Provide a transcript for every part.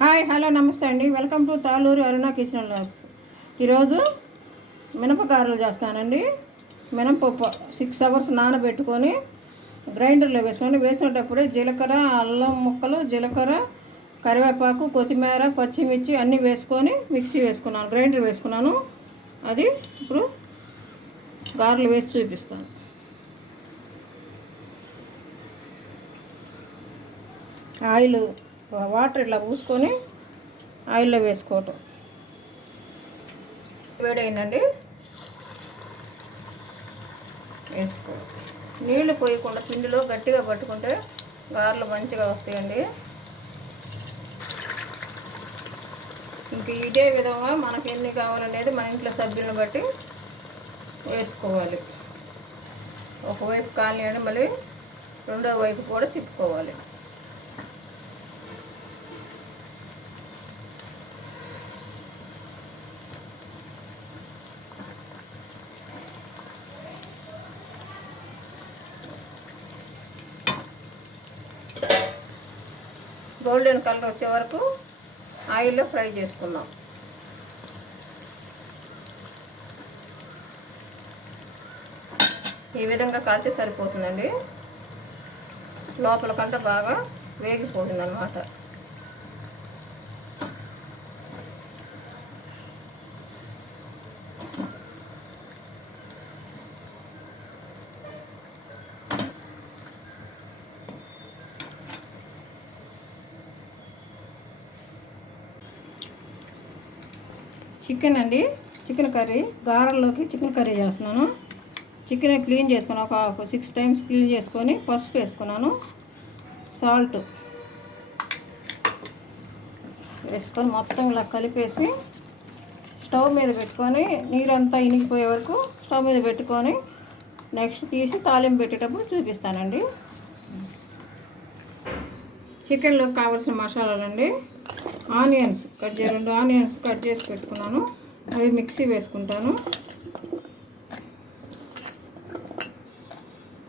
Hi hello నమస్తే అండి. Welcome to Taluru Aruna kitchen vlogs. ఈరోజు మినపగారెలు చేస్తానండి. మినపప్పు 6 అవర్స్ నానబెట్టుకొని గ్రైండర్లో వేసినప్పుడే జీలకర్ర, అల్లం ముక్కలు, జీలకర్ర, కరివేపాకు, కొత్తిమీర, పచ్చిమిర్చి అన్నీ వేసుకొని మిక్సీ వేసుకున్నాను, గ్రైండర్ వేసుకున్నాను. అది ఇప్పుడు గారెలు వేసి చూపిస్తాను. ఆయిల్ వాటర్ ఇట్లా పూసుకొని ఆయిల్లో వేసుకోవటం. వేడైందండి, వేసుకోవడం. నీళ్లు పోయకుండా పిండిలో గట్టిగా పట్టుకుంటే గారెలు మంచిగా వస్తాయండి. ఇంక ఇదే విధంగా మనకి ఎన్ని కావాలనేది మన ఇంట్లో సభ్యులను బట్టి వేసుకోవాలి. ఒకవైపు కాలిని మళ్ళీ రెండో వైపు కూడా తిప్పుకోవాలి. గోల్డెన్ కలర్ వచ్చే వరకు ఆయిల్లో ఫ్రై చేసుకుందాం. ఈ విధంగా కాల్తే సరిపోతుందండి. లోపల కంటే బాగా వేగిపోతుంది అన్నమాట. చికెన్ అండి, చికెన్ కర్రీ. గారెల్లోకి చికెన్ కర్రీ చేస్తున్నాను. చికెన్ క్లీన్ చేసుకుని ఒక 6 టైమ్స్ క్లీన్ చేసుకొని పసుపు వేసుకున్నాను, సాల్ట్ వేసుకొని మొత్తం ఇలా కలిపేసి స్టవ్ మీద పెట్టుకొని నీరంతా ఇనిగిపోయే వరకు స్టవ్ మీద పెట్టుకొని నెక్స్ట్ తీసి తాలింపు పెట్టేటప్పుడు చూపిస్తానండి. చికెన్లోకి కావాల్సిన మసాలాలండి. ఆనియన్స్ 2 ఆనియన్స్ కట్ చేసి పెట్టుకున్నాను, అవి మిక్సీ వేసుకుంటాను.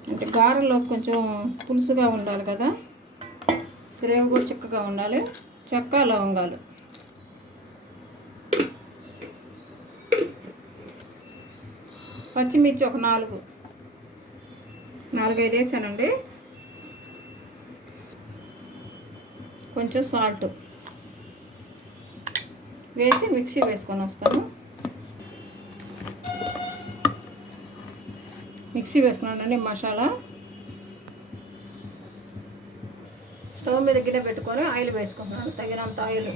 అంటే గారెలో కొంచెం పులుసుగా ఉండాలి కదా, రేవు కూడా చిక్కగా ఉండాలి. చెక్క, లవంగాలు, పచ్చిమిర్చి ఒక 4-5 వేసానండి. కొంచెం సాల్ట్ వేసి మిక్సీ వేసుకొని వస్తాను. మిక్సీ వేసుకున్నానండి మసాలా. స్టవ్ మీద గిన్నె పెట్టుకొని ఆయిల్ వేసుకుంటున్నాను, తగినంత ఆయిల్.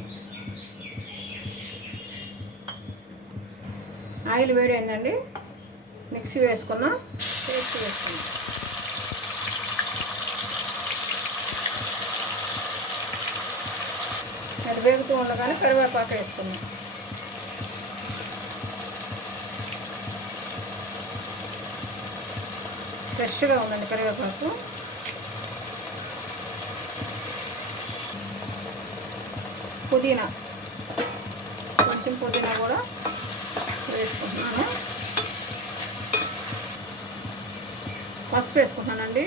ఆయిల్ వేడైందండి, మిక్సీ వేసుకున్న పేస్ట్ వేసుకున్నాను. అది వేగుతూ ఉండగానే కరివేపాకు వేసుకున్నాం. ఫ్రెష్గా ఉందండి కరివేపాకు. పుదీనా, కొంచెం పుదీనా కూడా వేసుకుంటున్నాను. పసుపు వేసుకుంటున్నానండి.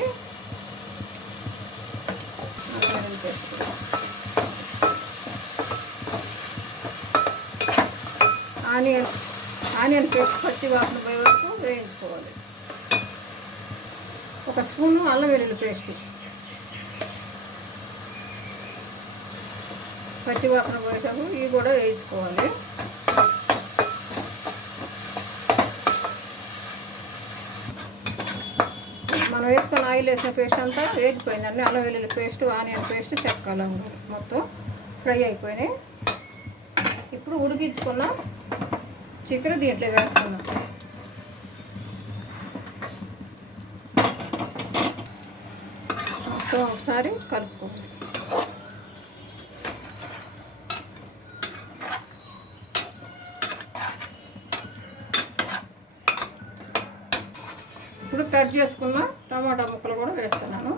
ఆనియన్ పేస్ట్ పచ్చి వాసన పోయే వరకు వేయించుకోవాలి. 1 స్పూను అల్లం వెల్లుల్లి పేస్ట్, పచ్చి వాసన పోయేటప్పుడు ఇవి కూడా వేయించుకోవాలి. మనం వేసుకొని ఆయిల్ వేసిన పేస్ట్ అంతా వేగిపోయిందండి. అల్లం వెల్లుల్లి పేస్ట్, ఆనియన్ పేస్ట్, చెక్క, లవంగాలు మొత్తం ఫ్రై అయిపోయినాయి. ఇప్పుడు ఉడికించుకున్న చికెన్ దీంట్లో వేస్తున్నాం. మొత్తం ఒకసారి కలుపుకోవాలి. ఇప్పుడు కట్ చేసుకున్న టమాటా ముక్కలు కూడా వేస్తున్నాను.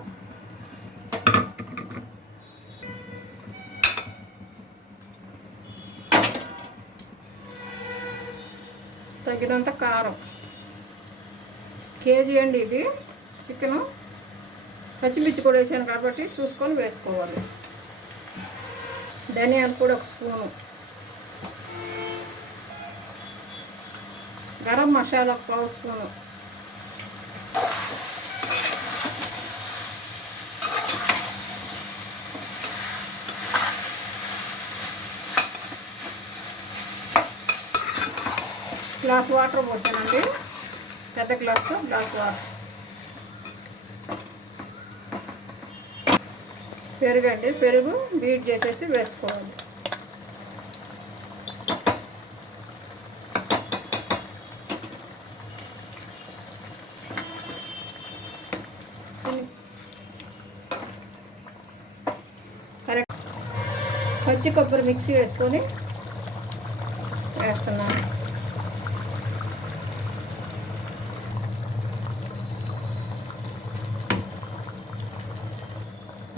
తగినంత కారం. కేజీ అండి ఇది చికెను. పచ్చిమిర్చి కూడా వేసాను కాబట్టి చూసుకొని వేసుకోవాలి. ధనియాల పొడి 1 స్పూను, గరం మసాలా 1 పావు స్పూను, గ్లాస్ వాటర్ పోసానండి, పెద్ద గ్లాస్తో గ్లాస్ వాటర్. పెరుగు అండి, పెరుగు బీట్ చేసేసి వేసుకోవాలి. కరెక్ట్ పచ్చి కొబ్బరి మిక్సీ వేసుకొని వేస్తున్నాను.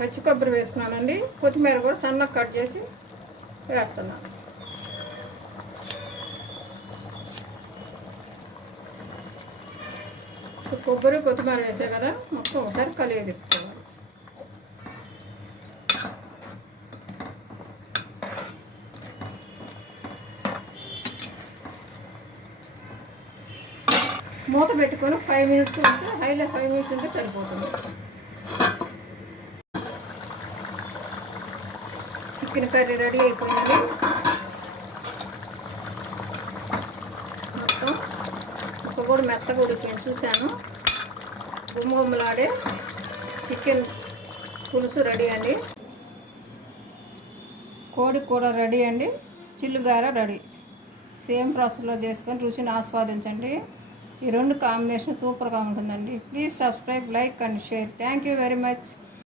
పచ్చి కొబ్బరి వేసుకున్నానండి. కొత్తిమీర కూడా సన్నగా కట్ చేసి వేస్తున్నాను. కొబ్బరి కొత్తిమీర వేసే కదా మొత్తం ఒకసారి కలిగి తిప్పుకోవాలి. మూత పెట్టుకొని 5 మినిట్స్ ఉంటే, హైలో 5 మినిట్స్ ఉంటే సరిపోతుంది. చికెన్ కర్రీ రెడీ అయిపోయింది. మొత్తం ఒక కూడా మెత్తగా ఉడికింది చూశాను. గుమ్మగుమ్మలాడే చికెన్ పులుసు రెడీ అండి. కోడి కూర రెడీ అండి. చిల్లుగార రెడీ. సేమ్ ప్రాసెస్లో చేసుకొని రుచిని ఆస్వాదించండి. ఈ 2 కాంబినేషన్ సూపర్గా ఉంటుందండి. Please subscribe, like and share. Thank you very much.